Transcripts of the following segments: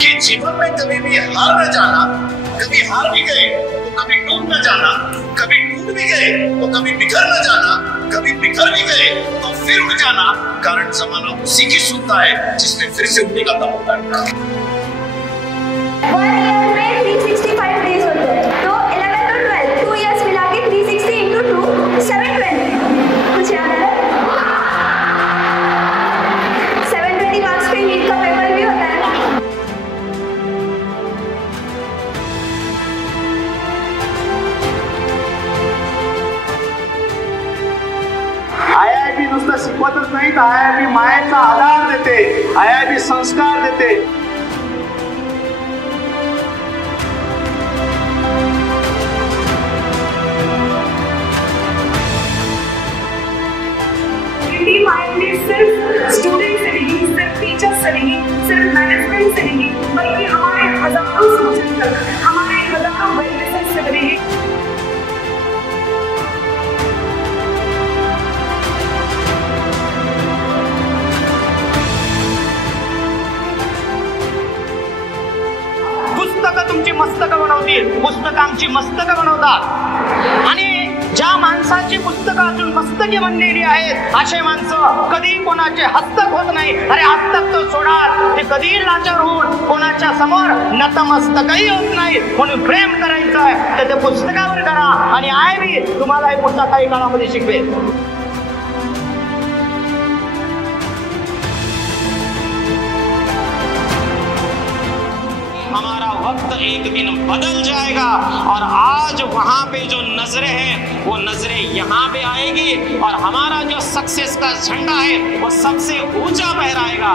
कि जीवन में कभी भी हार न जाना, कभी हार भी गए तो कभी टूट न जाना, कभी टूट भी गए तो कभी बिखर न जाना, कभी बिखर भी गए तो फिर उठ जाना, कारण जमाना उसी की सुनता है जिसने फिर से उठने का दम होता है। 1 ईयर में 365 डेज होते हैं, तो 11 और 12 2 इयर्स मिला के 360 into 2 720। कुछ याद है? 720 मार्क्स पे नीट का पेपर भी होता है। IIB नुसतं शिकवतच नाही तर IIB मायेचा आधार देते, IIB संस्कार देते। सिर्फ स्टूडेंट से नहीं, सिर्फ टीचर से नहीं, सिर्फ मैनेजमेंट से नहीं, बल्कि हमारे हजारों स्टूडेंट, हमारे हजारों वेलविशर्स से बनेगी। पुस्तकं तुमची मस्तकं बनवतील, पुस्तकं आमची मस्तकं बनवतात। आणि ज्या माणसाची पुस्तकं अजून मस्तके बनलेली आहेत असे माणसं कधी कोणाचे हस्तक होत नाही। अरे हस्तक तो सोडा, ते कधी लाचार होऊन कोणाच्या समोर नतमस्तकही होत नाही। म्हणून प्रेम करायचं आहे तर ते पुस्तकावर करा आणि IIB तुम्हाला हे पुढच्या काही काळामध्ये शिकवेल। हमारा वक्त एक दिन बदल जाएगा और आज वहां पे जो नजरें हैं वो नजरें यहाँ पे आएगी और हमारा जो सक्सेस का झंडा है वो सबसे ऊंचा फहराएगा।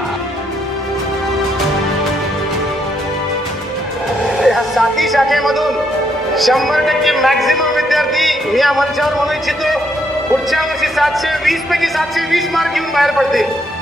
या 7 शाखेमधून 100% मॅक्झिमम विद्यार्थी मी या मंचावर म्हणू इच्छितो पुढच्या वर्षी 720 पैकी 720 मार्क घेऊन बाहेर पडतील।